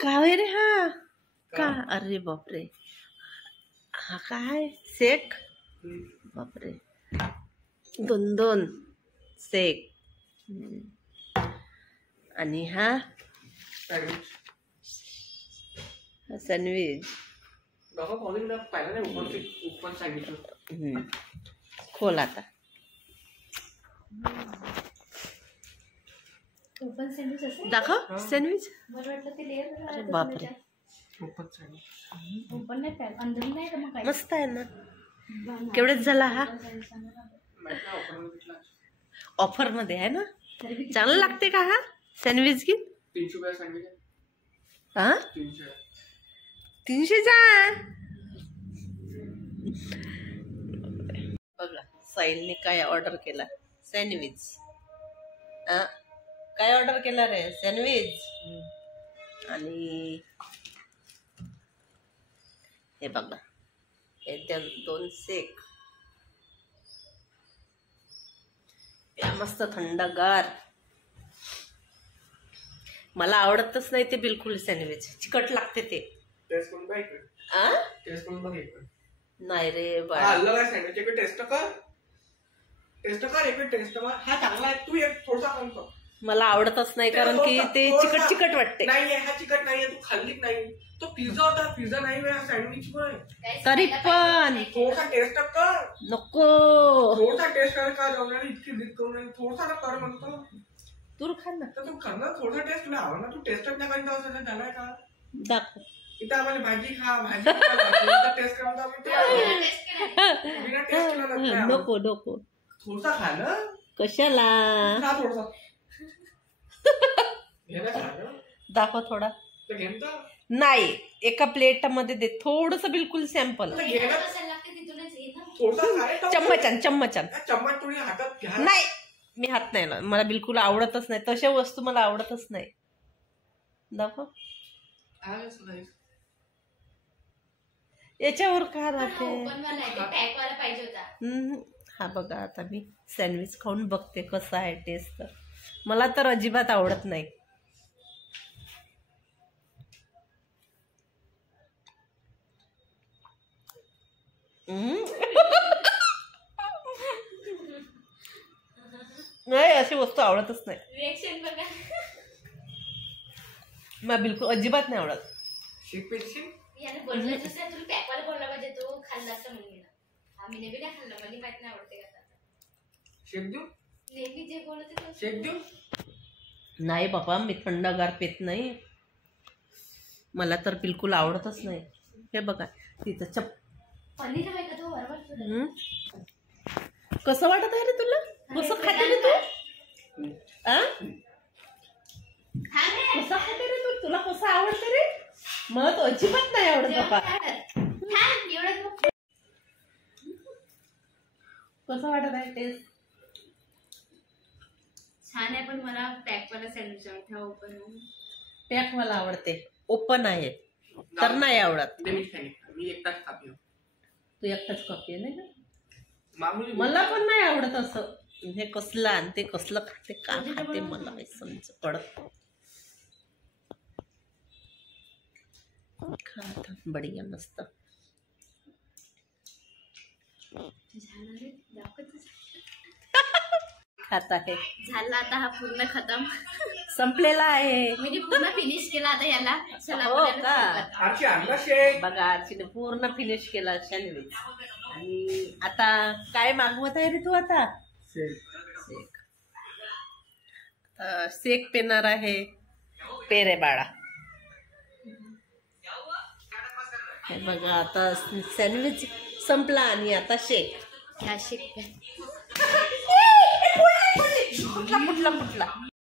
काय रे हा का? अरे बापरे, हा काय शेक? बापरे, दोन दोन शेक. आणि हा सँडविच. खोल आता. दाखव सँडविच. अरे बापरे, मस्त आहे ना. केवढ्याच झाला हा? ऑफर मध्ये आहे ना. चांगलं लागते का हा सँडविच? की 300चा. बघा साहिलने काय ऑर्डर केला. सँडविच. काय ऑर्डर केला रे? सँडविच. आणि हे बघा, हे 2 शेक. मस्त थंडगार. मला आवडतच नाही ते बिलकुल सँडविच. चिकट लागते ते. नाही रे बाळा. मला आवडतच नाही, कारण की ते चिकट चिकट वाटते. नाही हा चिकट नाहीये, तू खाल्लीच नाही. तो पिझ्झा होता, पिझ्झा नाही सँडविच पण. तरी पण थोडासा टेस्ट कर. नको, थोडासा टेस्ट कर. का जेवणाला इतकी जिद करून थोडासा कर म्हणतो. तू खा ना. तर तू कर ना थोडा टेस्ट. तुला आवडला, तू टेस्टच नाही करीत असं झालाय का? दाखव. इथं आम्हाला भाजी खा, भाजी टेस्ट करून बिना टेस्ट केला. नको नको, थोडासा खा ना. कशाला? खा थोडासा. दाखव थोडा. नाही, एका प्लेट मध्ये दे थोडस, बिलकुल सॅम्पल. चम्मचान चम्मचान. नाही, मी हात नाही लावत. मला बिलकुल आवडतच नाही तशा वस्तू. मला आवडतच नाही. दाखव. याच्यावर का राहते? हा बघा, आता मी सँडविच खाऊन बघते कसं आहे टेस्ट. मला तर अजिबात आवडत नाही. नाही, अशी वस्तू आवडतच नाही. मला बिलकुल अजिबात नाही आवडत. नाही बाबा, मी थंडगार पेत नाही. मला तर बिलकुल आवडतच नाही. हे बघा तिथं कसं वाटत आहे रे तुला? कसं खाते रे तू? कसं खाते रे तू? तुला कसं आवडतं रे? मला तो अजिबात नाही आवडत बाबा. कसं वाटत आहे टेस्ट? छान आहे, पण मला पॅकवाला सँडविच आवडते. ओपन पॅक मला आवडते. ओपन आहे तर नाही आवडत. मी एकटाच खाते. तू एकटाच खाते नाही का? मला पण नाही आवडत असं. हे कसलं आणि ते कसलं खाते, का खाते मला काही समज पडत. खाता बढिया मस्त. खात आहे. झाला आता हा पूर्ण खतम. संपलेला आहे. मी पूर्ण फिनिश केला आता याला. हो का? बघा, आरशीने पूर्ण फिनिश केला सँडविच. आणि आता काय मागवत आहे रे तू? आता शेक. शेक पेणार आहे. पे रे बाळा. हे बघा, आता सँडविच संपला आणि आता शेक. ह्या शेक फुटला फुटला फुटला.